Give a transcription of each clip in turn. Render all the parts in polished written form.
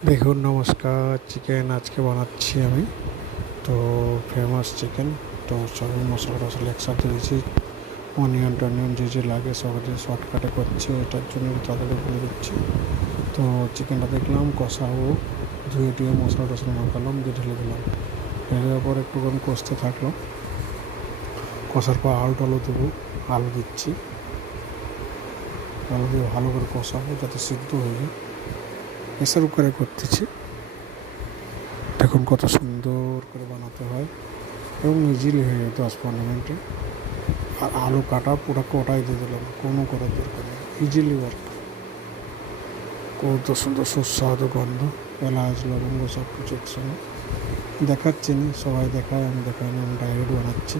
দেখুন নমস্কার, চিকেন আজকে বানাচ্ছি আমি। তো ফেমাস চিকেন। তো সবই মশলা টশলা একসাথে দিয়েছি, অনিয়ন টনিয়ন যে লাগে সব শর্টকাটে করছি, ওইটার জন্য তাড়াতাড়ি বলে দিচ্ছি। তো চিকেনটা দেখলাম কষাবো, ধুয়ে টুয়ে মশলা টশলা মাখালাম, দিয়ে ঢেলে দিলাম। ঢেলে দেওয়ার পর একটুখানি কষতে থাকলো, কষার পর আলু টালু দেবো, আলু দিচ্ছি, আলু দিয়ে ভালো করে কষাবো যাতে সিদ্ধ হয়ে যায়। প্রেসার কুকারে করতেছি। দেখুন কত সুন্দর করে বানাতে হয় এবং ইজিলি হয়ে যায় 10-15 মিনিটে। আর আলু কাটা পুরো কটাই দিয়ে দিলাম, কোনো করার দরকার নেই, ইজিলি ওয়ার্ক। কত সুন্দর সুস্বাদু গন্ধ, এলাচ লবঙ্গ সব কিছু একসঙ্গে। দেখাচ্ছি না, সবাই দেখায়, আমি দেখাই না, আমি ডাইরেক্ট বানাচ্ছি।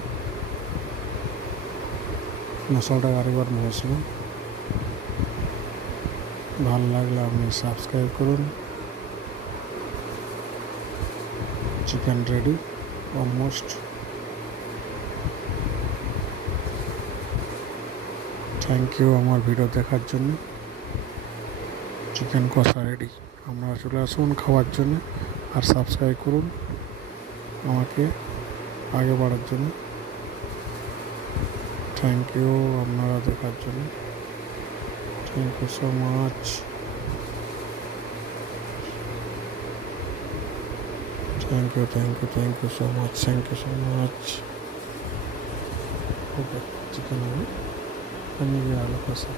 মশলাটা আরেকবার বসলাম। ভালো লাগলে আপনি সাবস্ক্রাইব করুন। Chicken ready almost. Thank you আমার ভিডিও দেখার জন্য। চিকেন কষা রেডি, আপনারা চলে আসুন খাওয়ার জন্য, আর সাবস্ক্রাইব করুন আমাকে আগে বাড়ার জন্য। থ্যাংক ইউ আপনারা দেখার জন্য। Thank you so much. Thank you so much, thank you so much. Okay, chicken আমি নিয়ে আলু কষা।